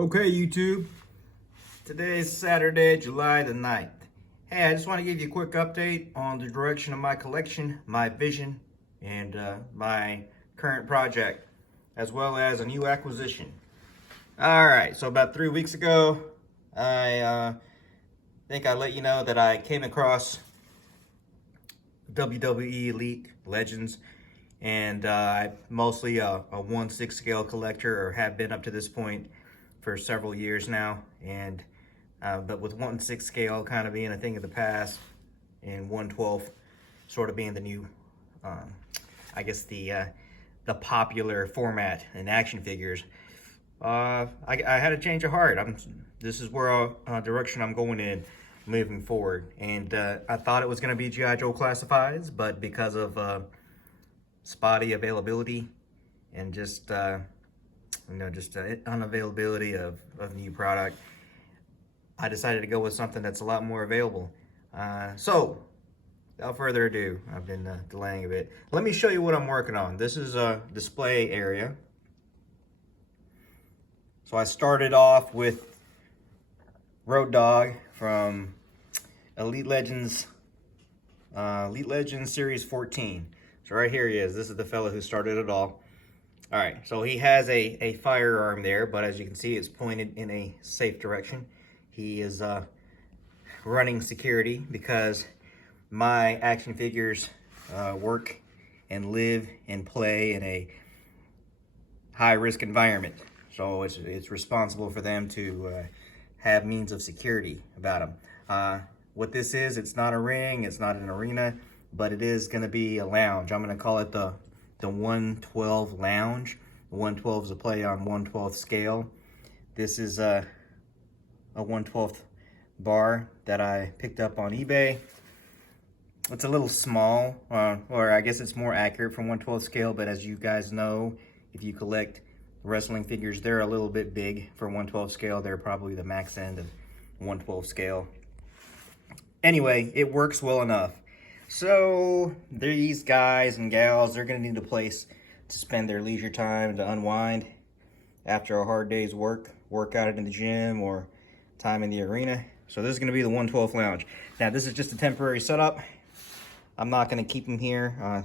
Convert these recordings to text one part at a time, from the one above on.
Okay, YouTube. Today's Saturday, July the 9th. Hey, I just want to give you a quick update on the direction of my collection, my vision, and my current project, as well as a new acquisition. All right, so about 3 weeks ago, I think I let you know that I came across WWE Elite Legends, and I'm mostly a 1/6 scale collector, or have been up to this point for several years now. And but with 1/6 scale kind of being a thing of the past, and 1/12 sort of being the new, I guess the popular format in action figures, I had a change of heart. This is where direction I'm going in moving forward. And I thought it was going to be G.I. Joe Classifieds, but because of spotty availability and just unavailability of new product, I decided to go with something that's a lot more available. So without further ado, I've been delaying a bit. Let me show you what I'm working on. This is a display area. So I started off with Road Dogg from Elite Legends Series 14. So right here he is. This is the fellow who started it all. All right, so he has a firearm there, but as you can see, it's pointed in a safe direction. He is running security because my action figures work and live and play in a high-risk environment. So it's responsible for them to have means of security about them. What this is, it's not a ring, it's not an arena, but it is going to be a lounge. I'm going to call it the 1/12 lounge. 1/12 is a play on 1/12 scale. This is a 1/12 bar that I picked up on eBay. It's a little small, or I guess it's more accurate for 1/12 scale, but as you guys know, if you collect wrestling figures, they're a little bit big for 1/12 scale. They're probably the max end of 1/12 scale. Anyway, it works well enough. So these guys and gals, they're going to need a place to spend their leisure time, to unwind after a hard day's work out in the gym or time in the arena. So this is going to be the 1/12 lounge. Now this is just a temporary setup. I'm not going to keep them here,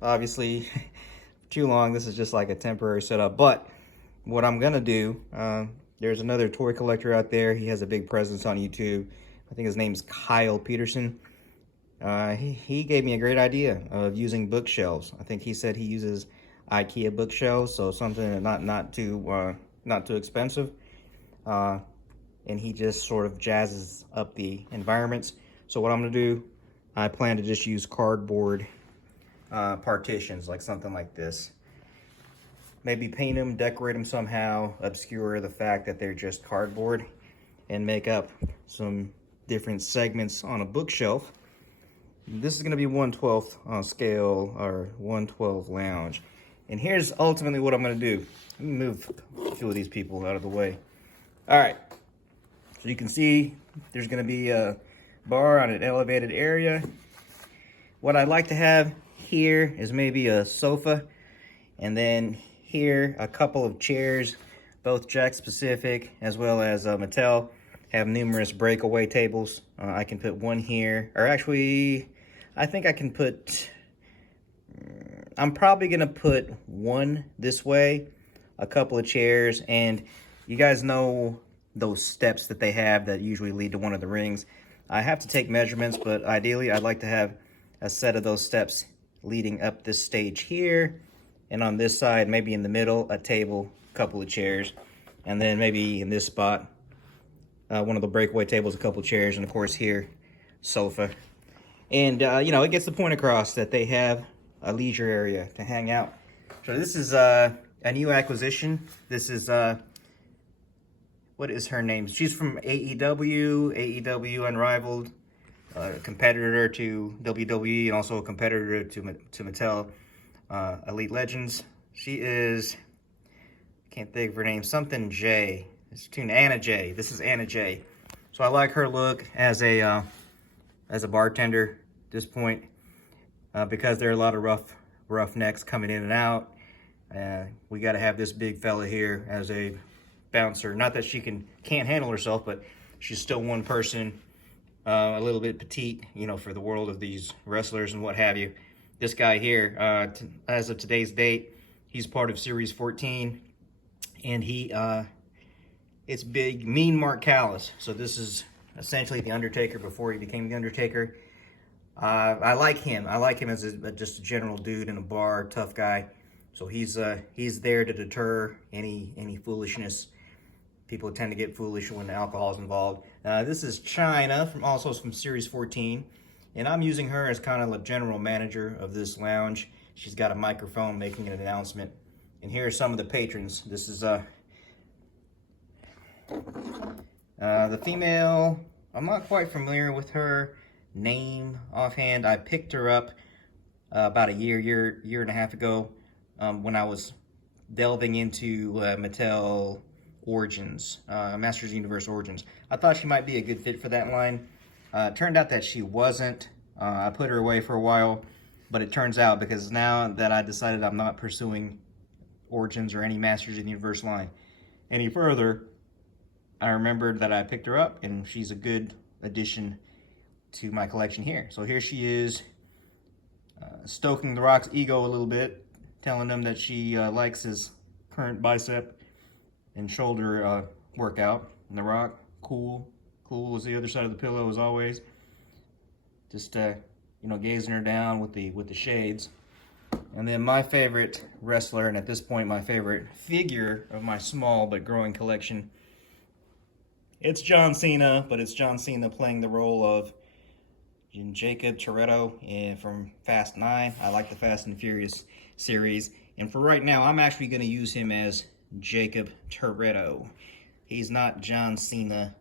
obviously, too long. This is just like a temporary setup. But what I'm going to do, there's another toy collector out there. He has a big presence on YouTube. I think his name's Kyle Peterson. He gave me a great idea of using bookshelves. I think he said he uses IKEA bookshelves, so something not too expensive. And he just sort of jazzes up the environments. So what I'm gonna do, I plan to just use cardboard partitions, like something like this. Maybe paint them, decorate them somehow, obscure the fact that they're just cardboard, and make up some different segments on a bookshelf. This is going to be 1/12 scale, or 1/12 lounge. And here's ultimately what I'm going to do. Let me move a few of these people out of the way. All right. So you can see there's going to be a bar on an elevated area. What I'd like to have here is maybe a sofa. And then here, a couple of chairs, both Jakks Pacific as well as Mattel have numerous breakaway tables. I can put one here, or actually, I think I can put, I'm probably gonna put one this way, a couple of chairs, and you guys know those steps that they have that usually lead to one of the rings. I have to take measurements, but ideally I'd like to have a set of those steps leading up this stage here, and on this side, maybe in the middle, a table, a couple of chairs, and then maybe in this spot, one of the breakaway tables, a couple chairs, and of course here, sofa. And, it gets the point across that they have a leisure area to hang out. So this is a new acquisition. This is, what is her name? She's from AEW Unrivaled, competitor to WWE, and also a competitor to Mattel Elite Legends. She is, can't think of her name, something J. It's Anna J. This is Anna J. So I like her look as a bartender at this point, because there are a lot of rough necks coming in and out. We got to have this big fella here as a bouncer. Not that she can't handle herself, but she's still one person, a little bit petite, you know, for the world of these wrestlers and what have you. This guy here, as of today's date, he's part of Series 14, and it's big, mean Mark Callis. So this is essentially the Undertaker before he became the Undertaker. I like him. I like him as just a general dude in a bar, tough guy. So he's there to deter any foolishness. People tend to get foolish when alcohol is involved. This is China, also from Series 14. And I'm using her as kind of the general manager of this lounge. She's got a microphone making an announcement. And here are some of the patrons. This is the female. I'm not quite familiar with her name offhand. I picked her up about a year and a half ago when I was delving into Mattel Origins, Masters Universe Origins. I thought she might be a good fit for that line. Turned out that she wasn't. I put her away for a while, but it turns out, because now that I decided I'm not pursuing Origins or any Masters of the Universe line any further, I remembered that I picked her up, and she's a good addition to my collection here. So here she is, stoking The Rock's ego a little bit, telling him that she likes his current bicep and shoulder workout. And The Rock, cool as the other side of the pillow as always. Just you know, gazing her down with the shades. And then my favorite wrestler, and at this point my favorite figure of my small but growing collection, it's John Cena, but it's John Cena playing the role of Jacob Toretto from Fast 9. I like the Fast and Furious series. And for right now, I'm actually going to use him as Jacob Toretto. He's not John Cena,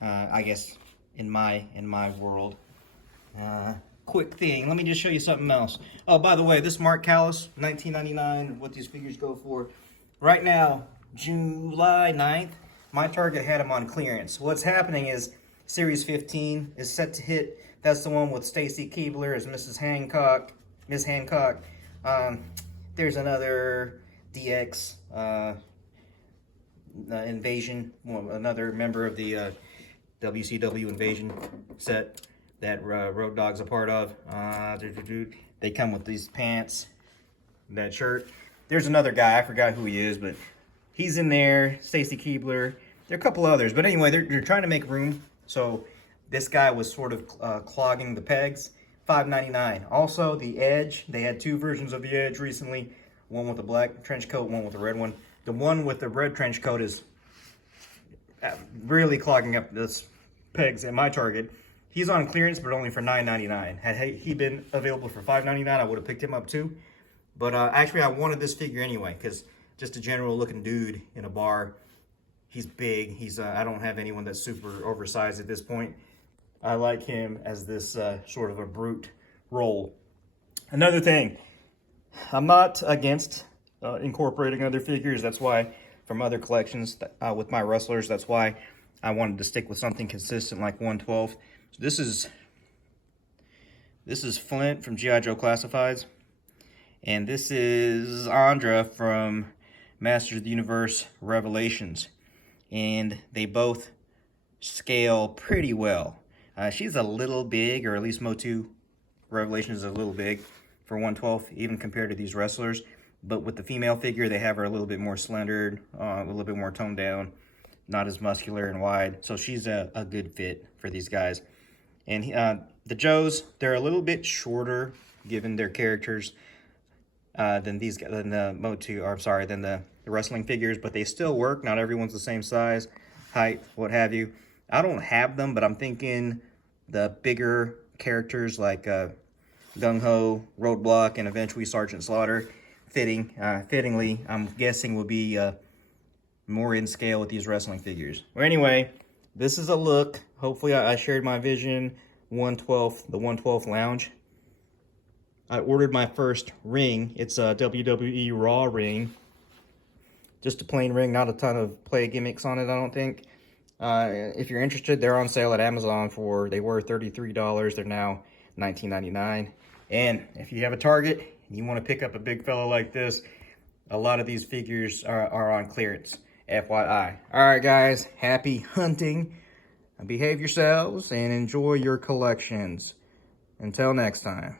I guess, in my world. Quick thing, let me just show you something else. Oh, by the way, this Mark Callis, $19.99, what these figures go for. Right now, July 9th, my Target had them on clearance. What's happening is Series 15 is set to hit. That's the one with Stacy Keibler as Miss Hancock. There's another DX Invasion, another member of the WCW Invasion set that Road Dogg's a part of. They come with these pants, that shirt. There's another guy, I forgot who he is, but he's in there. Stacy Keibler. There are a couple others, but anyway, they're trying to make room. So this guy was sort of clogging the pegs. $5.99. Also, the Edge. They had two versions of the Edge recently. One with a black trench coat, one with a red one. The one with the red trench coat is really clogging up this pegs at my Target. He's on clearance, but only for $9.99. Had he been available for $5.99, I would have picked him up too. But actually, I wanted this figure anyway, because just a general looking dude in a bar. He's big. I don't have anyone that's super oversized at this point. I like him as this sort of a brute role. Another thing, I'm not against incorporating other figures. That's why, from other collections with my wrestlers, that's why I wanted to stick with something consistent like 112. So this is Flint from G.I. Joe Classifieds, and this is Andra from Masters of the Universe Revelations, and they both scale pretty well. She's a little big, or at least Motu Revelations is a little big for 112, even compared to these wrestlers. But with the female figure, they have her a little bit more slender, a little bit more toned down, not as muscular and wide. So she's a good fit for these guys. And the Joes, they're a little bit shorter, given their characters, than the wrestling figures, but they still work. Not everyone's the same size, height, what have you. I don't have them, but I'm thinking the bigger characters like Gung Ho, Roadblock, and eventually Sergeant Slaughter, fittingly, I'm guessing will be more in scale with these wrestling figures. Well, anyway, this is a look. Hopefully I shared my vision. The 112th Lounge. I ordered my first ring. It's a WWE Raw ring. Just a plain ring, not a ton of play gimmicks on it, I don't think. If you're interested, they're on sale at Amazon they were $33. They're now $19.99. And if you have a Target and you want to pick up a big fella like this, a lot of these figures are on clearance. FYI. All right, guys. Happy hunting. Behave yourselves and enjoy your collections. Until next time.